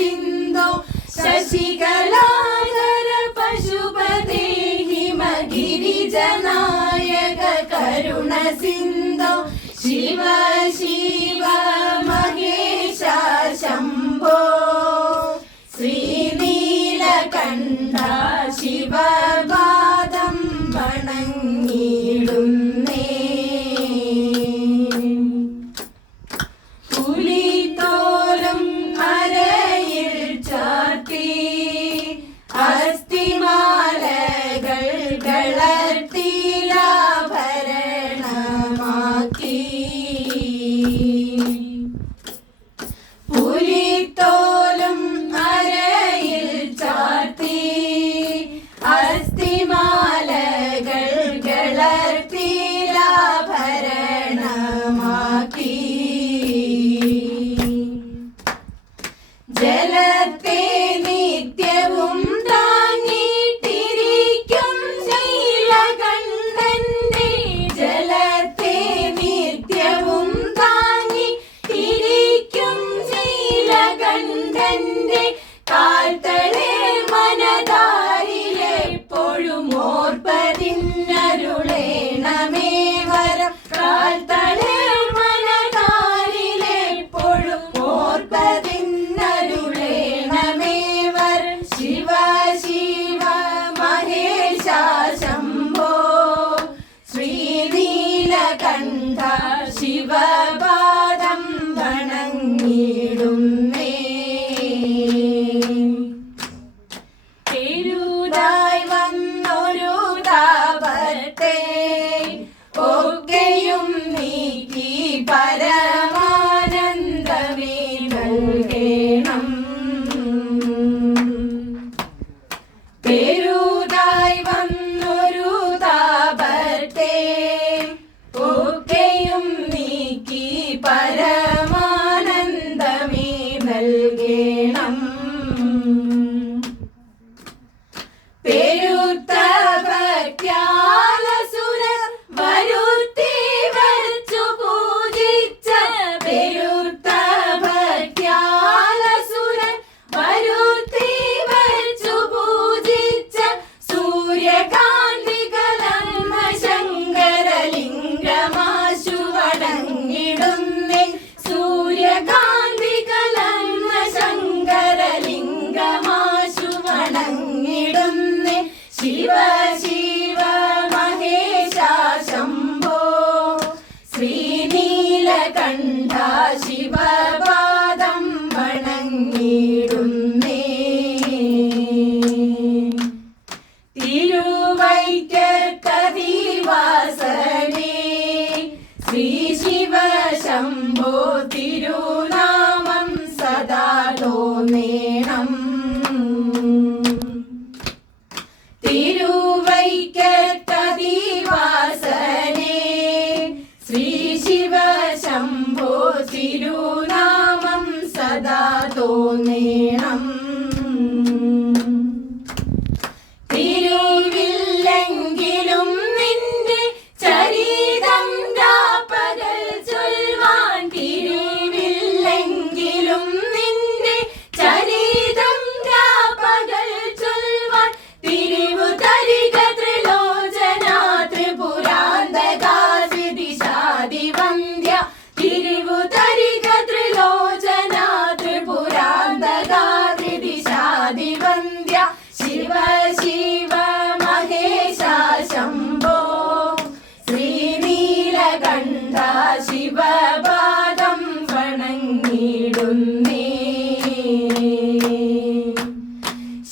സിന്ധോ ശശികലാധര പശുപതേ ഹിമഗിരിജനായക കരുണ സിന്ധോ ശിവ ശിവ മഹേശ ശംഭോ ശ്രീനീലകണ്ഠ ശിവപാദം വണങ്ങിടുന്നേ. പുലിത്തോലും അരയിൽ ചാർത്തി അസ്ഥിമാലകൾ കളർത്തിലാഭരണമാക്കി. പുലിത്തോലും അരയിൽ ചാർത്തി അസ്ഥിമാലകൾ കളർത്തിലാഭരണമാക്കി. ജലത്തെ നിത്യവും താങ്ങിട്ടിരിക്കും നീലകണ്ഠന്റെ ജലത്തെ നിത്യവും താങ്ങിട്ടിരിക്കും നീലകണ്ഠന്റെ കാൽത്തളേ മനതാരിലെപ്പോഴും ഓർപ്പതിന്നരുളേണമേ വരം. കാൽത്തളേ മനതാരിലെപ്പോഴും ഓർപ്പതിന്നരുളേണമേ വരം. ശിവ ശിവ മഹേശ ശംഭോ ശ്രീനീലകണ്ഠ ശിവപാദം വണങ്ങിടുന്നേ. പെരുതായി വന്നൊരു താപത്തെ ഒക്കെയും നീക്കി പരമാനന്ദമേ നൽകണം. പെരുതായി വന്നൊരു താപത്തെ ഒക്കെയും നീക്കി പരമാനന്ദമേ നൽകണം. പെരുത്ത ഭക്യാലസുരർ വരുത്തി വച്ചു പൂജിച്ച പെരുത്ത ഭക്യാലസുരർ വരുത്തി വച്ചു പൂജിച്ച സൂര്യകാന്തി കലർന്ന ശങ്കരലിംഗമാശു വണങ്ങിടുന്നേ. സൂര്യകാന്തി കലർന്ന ശങ്കരലിംഗമാശു വണങ്ങിടുന്നേ. ശിവ ശിവ മഹേശ ശംഭോ ശ്രീനീലകണ്ഠ ശിവപാദം വണങ്ങിടുന്നേ. തിരുവൈക്കത്തതിവാസനേ ശ്രീ ശിവ ശംഭോ തിരുനാമം സദാ തോന്നേണം. തിരുവൈക്കത്തതിവാസനേ ശ്രീ ശിവ ശംഭോ തിരുനാമം സദാ തോന്നേണം. തിരുവില്ലെങ്കിലും നിന്റെ ചരിതം രാപ്പകൽ ചൊൽവാൻ. തിരുവില്ലെങ്കിലും നിന്റെ ചരിതം രാപ്പകൽ ചൊൽവാൻ. തിരിവു തരിക ത്രിലോചന ത്രിപുരാന്തകാദിശാദിവന്ദ്യ. തിരിവു തരിക ത്രിലോചന ത്രിപുരാന്തകാദിശാദിവന്ദ്യ. ശിവ ശിവ മഹേശ ശംഭോ ശ്രീനീലകണ്ഠ ശിവപാദം വണങ്ങിടുന്നേ.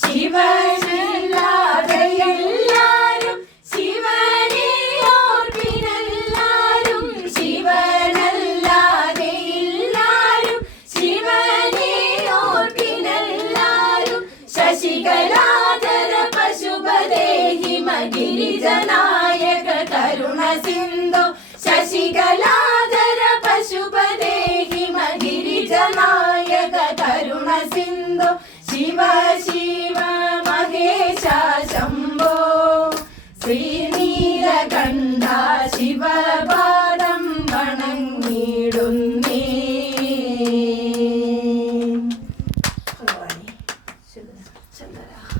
ശിവനല്ലാതെ എല്ലാരും ശിവനെ ഓർപ്പിനെല്ലാരും. ശിവനല്ലാതെ എല്ലാരും ശിവനെ ഓർപ്പിനെല്ലാരും. ശശികലാധര പശുപതേ ഹിമഗിരിജനായക കരുണ സിന്ധോ ശശികലാധര പശുപതേ ഹിമഗിരിജനായക കരുണ സിന്ധോ. ശിവ ശിവ മഹേശ ശംഭോ ശ്രീനീലകണ്ഠ ശിവപാദം വണങ്ങിടുന്നേ. ശങ്കര